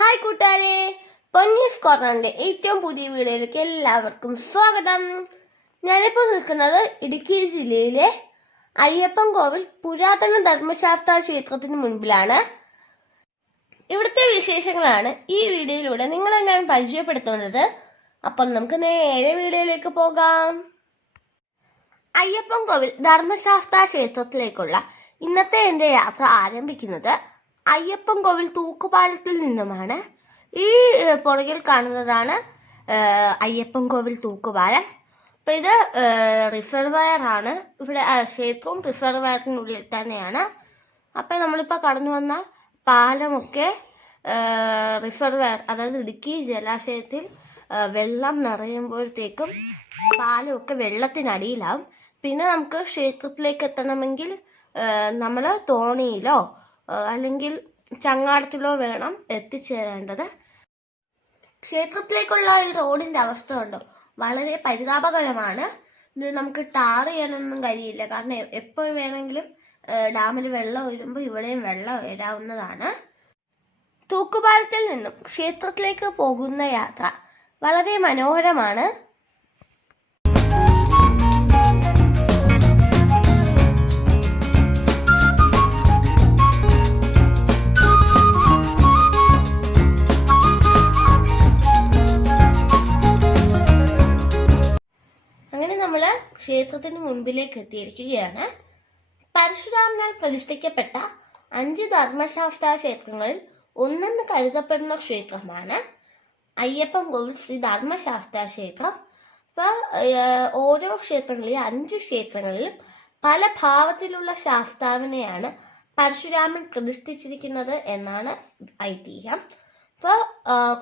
Hi കൂട്ടുകാരെ. പൊന്നീസ് കോർണറിന്റെ ഏറ്റവും പുതിയ വീഡിയോയിലേക്ക് എല്ലാവർക്കും സ്വാഗതം. ഞാനിപ്പോൾ നിൽക്കുന്നത് ഇടുക്കി ജില്ലയിലെ അയ്യപ്പൻ കോവിൽ പുരാതന ധർമ്മശാസ്ത്ര ക്ഷേത്രത്തിന് മുൻപിലാണ്. ഇവിടുത്തെ വിശേഷങ്ങളാണ് ഈ വീഡിയോയിലൂടെ നിങ്ങളെ ഞാൻ പരിചയപ്പെടുത്തുന്നത്. അപ്പം നമുക്ക് നേരെ വീഡിയോയിലേക്ക് പോകാം. അയ്യപ്പൻ കോവിൽ ധർമ്മശാസ്ത്ര ക്ഷേത്രത്തിലേക്കുള്ള ഇന്നത്തെ എന്റെ യാത്ര ആരംഭിക്കുന്നത് അയ്യപ്പൻ കോവിൽ തൂക്കുപാലത്തിൽ നിന്നുമാണ് ഈ പുറകിൽ കാണുന്നതാണ് അയ്യപ്പൻ കോവിൽ തൂക്കുപാലം. അപ്പൊ ഇത് റിസർവയർ ആണ്. ഇവിടെ ക്ഷേത്രവും റിസർവയറിനുള്ളിൽ തന്നെയാണ്. അപ്പൊ നമ്മളിപ്പോ കടന്നു വന്ന പാലമൊക്കെ റിസർവയർ അതായത് ഇടുക്കി ജലാശയത്തിൽ വെള്ളം നിറയുമ്പോഴത്തേക്കും പാലമൊക്കെ വെള്ളത്തിനടിയിലാവും. പിന്നെ നമുക്ക് ക്ഷേത്രത്തിലേക്ക് എത്തണമെങ്കിൽ നമ്മൾ തോണിയിലോ അല്ലെങ്കിൽ ചങ്ങാടത്തിലോ വേണം എത്തിച്ചേരേണ്ടത്. ക്ഷേത്രത്തിലേക്കുള്ള ഈ റോഡിന്റെ അവസ്ഥ കണ്ടോ? വളരെ പരിതാപകരമാണ്. ഇത് നമുക്ക് ടാർ ചെയ്യാനൊന്നും കഴിയില്ല. കാരണം എപ്പോൾ വേണമെങ്കിലും ഡാമിൽ വെള്ളം വരുമ്പോൾ ഇവിടെയും വെള്ളം വരാവുന്നതാണ്. തൂക്കുപാലത്തിൽ നിന്നും ക്ഷേത്രത്തിലേക്ക് പോകുന്ന യാത്ര വളരെ മനോഹരമാണ്. ക്ഷേത്രത്തിന് മുൻപിലേക്ക് എത്തിയിരിക്കുകയാണ്. പരശുരാമനാൽ പ്രതിഷ്ഠിക്കപ്പെട്ട അഞ്ച് ധർമ്മശാസ്ത്ര ക്ഷേത്രങ്ങളിൽ ഒന്നെന്ന് കരുതപ്പെടുന്ന ക്ഷേത്രമാണ് അയ്യപ്പൻ കോവിൽ ശ്രീ ധർമ്മശാസ്ത്ര ക്ഷേത്രം. ഇപ്പോൾ ഓരോ ക്ഷേത്രങ്ങളിലും അഞ്ച് ക്ഷേത്രങ്ങളിലും പല ഭാവത്തിലുള്ള ശാസ്താവിനെയാണ് പരശുരാമൻ പ്രതിഷ്ഠിച്ചിരിക്കുന്നത് എന്നാണ് ഐതിഹ്യം. അപ്പോൾ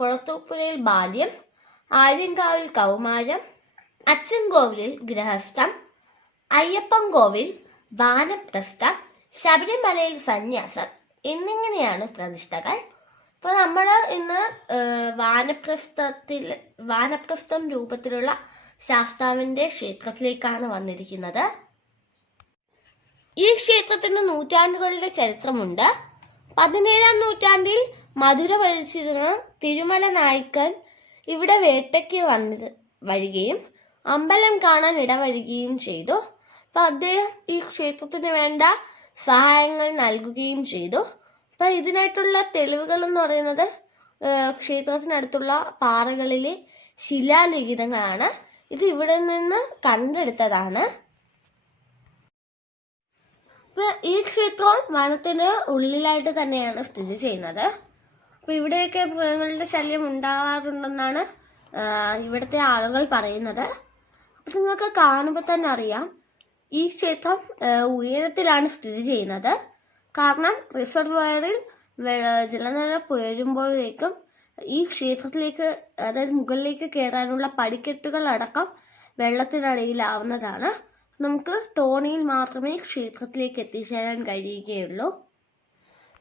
കുളത്തൂപ്പുഴയിൽ ബാല്യം ആര്യങ്കാവിൽ കൗമാരം അച്ചൻകോവിലിൽ ഗൃഹസ്ഥം അയ്യപ്പൻ കോവിൽ വാനപ്രസ്ഥം ശബരിമലയിൽ സന്യാസം എന്നിങ്ങനെയാണ് പ്രതിഷ്ഠകൾ. ഇപ്പോൾ നമ്മൾ ഇന്ന് വാനപ്രസ്ഥത്തിൽ വാനപ്രസ്ഥം രൂപത്തിലുള്ള ശാസ്താവിന്റെ ക്ഷേത്രത്തിലേക്കാണ് വന്നിരിക്കുന്നത്. ഈ ക്ഷേത്രത്തിന് നൂറ്റാണ്ടുകളുടെ ചരിത്രമുണ്ട്. പതിനേഴാം നൂറ്റാണ്ടിൽ മധുര ഭരിച്ചിരുന്ന തിരുമല നായ്ക്കൻ ഇവിടെ വേട്ടയ്ക്ക് വന്നി വരികയും അമ്പലം കാണാൻ ഇടവരികയും ചെയ്തു. അപ്പൊ അദ്ദേഹം ഈ ക്ഷേത്രത്തിന് വേണ്ട സഹായങ്ങൾ നൽകുകയും ചെയ്തു. അപ്പൊ ഇതിനായിട്ടുള്ള തെളിവുകൾ എന്ന് പറയുന്നത് ക്ഷേത്രത്തിനടുത്തുള്ള പാറകളിലെ ശിലാലിഖിതങ്ങളാണ്. ഇത് ഇവിടെ നിന്ന് കണ്ടെടുത്തതാണ്. ഈ ക്ഷേത്രം വനത്തിന് ഉള്ളിലായിട്ട് തന്നെയാണ് സ്ഥിതി ചെയ്യുന്നത്. അപ്പൊ ഇവിടെയൊക്കെ മൃഗങ്ങളുടെ ശല്യം ഉണ്ടാവാറുണ്ടെന്നാണ് ഇവിടുത്തെ ആളുകൾ പറയുന്നത്. നിങ്ങൾക്ക് കാണുമ്പോൾ തന്നെ അറിയാം. ഈ ക്ഷേത്രം ഉയരത്തിലാണ് സ്ഥിതി ചെയ്യുന്നത്. കാരണം റിസർവയറിൽ ജലനിരപ്പ് ഉയരുമ്പോഴേക്കും ഈ ക്ഷേത്രത്തിലേക്ക് അതായത് മുകളിലേക്ക് കയറാനുള്ള പടിക്കെട്ടുകൾ അടക്കം വെള്ളത്തിനടിയിലാവുന്നതാണ്. നമുക്ക് തോണിയിൽ മാത്രമേ ക്ഷേത്രത്തിലേക്ക് എത്തിച്ചേരാൻ കഴിയുകയുള്ളൂ.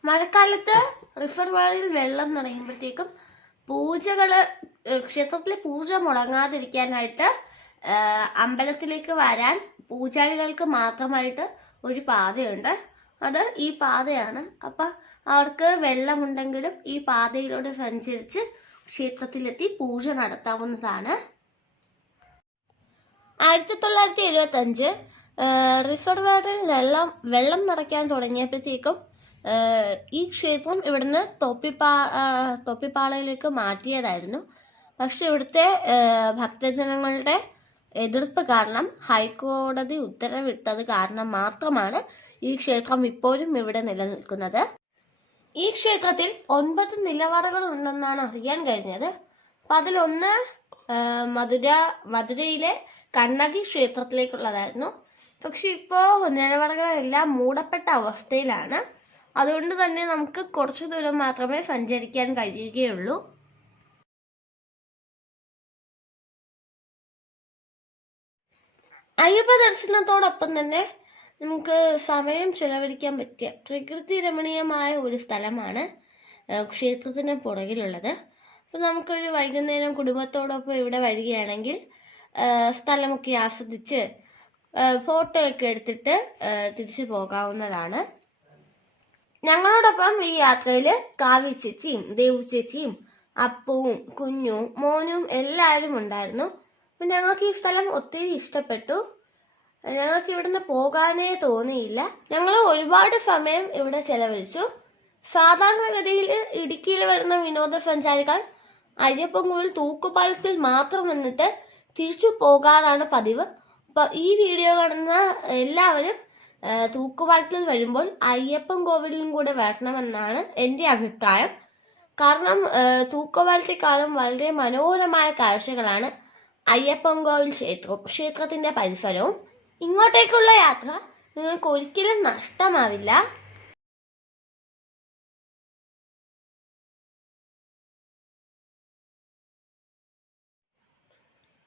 മഴക്കാലത്ത് റിസർവയറിൽ വെള്ളം നിറയുമ്പോഴത്തേക്കും പൂജകൾ ക്ഷേത്രത്തിലെ പൂജ മുടങ്ങാതിരിക്കാനായിട്ട് അമ്പലത്തിലേക്ക് വരാൻ പൂജാരികൾക്ക് മാത്രമായിട്ട് ഒരു പാതയുണ്ട്. അത് ഈ പാതയാണ്. അപ്പൊ അവർക്ക് വെള്ളമുണ്ടെങ്കിലും ഈ പാതയിലൂടെ സഞ്ചരിച്ച് ക്ഷേത്രത്തിലെത്തി പൂജ നടത്താവുന്നതാണ്. ആയിരത്തി തൊള്ളായിരത്തി എഴുപത്തി അഞ്ച് റിസർവയറിൽ വെള്ളം വെള്ളം നിറയ്ക്കാൻ തുടങ്ങിയപ്പോഴത്തേക്കും ഈ ക്ഷേത്രം ഇവിടുന്ന് തൊപ്പിപ്പാ തൊപ്പിപ്പാളയിലേക്ക് മാറ്റിയതായിരുന്നു. പക്ഷെ ഇവിടുത്തെ ഭക്തജനങ്ങളുടെ എതിർപ്പ് കാരണം ഹൈക്കോടതി ഉത്തരവിട്ടത് കാരണം മാത്രമാണ് ഈ ക്ഷേത്രം ഇപ്പോഴും ഇവിടെ നിലനിൽക്കുന്നത്. ഈ ക്ഷേത്രത്തിൽ ഒൻപത് നിലവറകൾ ഉണ്ടെന്നാണ് അറിയാൻ കഴിഞ്ഞത്. അതിലൊന്ന് മധുര മധുരയിലെ കണ്ണകി ക്ഷേത്രത്തിലേക്കുള്ളതായിരുന്നു. പക്ഷെ ഇപ്പോൾ നിലവറകളെല്ലാം മൂടപ്പെട്ട അവസ്ഥയിലാണ്. അതുകൊണ്ട് തന്നെ നമുക്ക് കുറച്ചു ദൂരം മാത്രമേ സഞ്ചരിക്കാൻ കഴിയുകയുള്ളൂ. അയ്യപ്പ ദർശനത്തോടൊപ്പം തന്നെ നമുക്ക് സമയം ചെലവഴിക്കാൻ പറ്റിയ പ്രകൃതി രമണീയമായ ഒരു സ്ഥലമാണ് ക്ഷേത്രത്തിന് പുറകിലുള്ളത്. അപ്പം നമുക്കൊരു വൈകുന്നേരം കുടുംബത്തോടൊപ്പം ഇവിടെ വരികയാണെങ്കിൽ സ്ഥലമൊക്കെ ആസ്വദിച്ച് ഫോട്ടോ ഒക്കെ എടുത്തിട്ട് തിരിച്ചു പോകാവുന്നതാണ്. ഞങ്ങളോടൊപ്പം ഈ യാത്രയിൽ കാവ്യ ചേച്ചിയും ദേവു ചേച്ചിയും അപ്പുവും കുഞ്ഞും മോനും എല്ലാവരും ഉണ്ടായിരുന്നു. അപ്പം ഞങ്ങൾക്ക് ഈ സ്ഥലം ഒത്തിരി ഇഷ്ടപ്പെട്ടു. ഞങ്ങൾക്ക് ഇവിടുന്ന് പോകാനേ തോന്നിയില്ല. ഞങ്ങൾ ഒരുപാട് സമയം ഇവിടെ ചെലവഴിച്ചു. സാധാരണഗതിയിൽ ഇടുക്കിയിൽ വരുന്ന വിനോദസഞ്ചാരികൾ അയ്യപ്പൻകോവിൽ തൂക്കുപാലത്തിൽ മാത്രം നിന്നിട്ട് തിരിച്ചു പോകാറാണ് പതിവ്. അപ്പോൾ ഈ വീഡിയോ കാണുന്ന എല്ലാവരും തൂക്കുപാലത്തിൽ വരുമ്പോൾ അയ്യപ്പൻ കോവിലും കൂടെ വരണമെന്നാണ് എന്റെ അഭിപ്രായം. കാരണം തൂക്കുപാലത്തെക്കാളും വളരെ മനോഹരമായ കാഴ്ചകളാണ് അയ്യപ്പൻ കോവിൽ ക്ഷേത്രവും ക്ഷേത്രത്തിന്റെ പരിസരവും ഇങ്ങോട്ടേക്കുള്ള യാത്ര നിങ്ങൾക്ക് ഒരിക്കലും നഷ്ടമാവില്ല.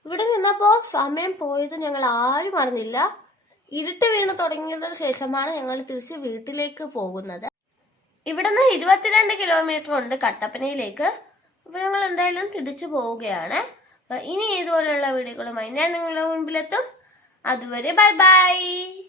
ഇവിടെ നിന്നപ്പോൾ സമയം പോയത് ഞങ്ങൾ ആരും അറിഞ്ഞില്ല. ഇരുട്ട് വീണ് തുടങ്ങിയതിനു ശേഷമാണ് ഞങ്ങൾ തിരിച്ച് വീട്ടിലേക്ക് പോകുന്നത്. ഇവിടുന്ന് ഇരുപത്തിരണ്ട് കിലോമീറ്റർ ഉണ്ട് കട്ടപ്പനയിലേക്ക്. അപ്പോൾ ഞങ്ങൾ എന്തായാലും തിരിച്ചു പോവുകയാണ്. ഇനി ഇതുപോലെയുള്ള വീഡിയോകളുമായി ഞാൻ നിങ്ങളുടെ മുമ്പിലെത്തും. അതുവരെ ബൈ ബൈ.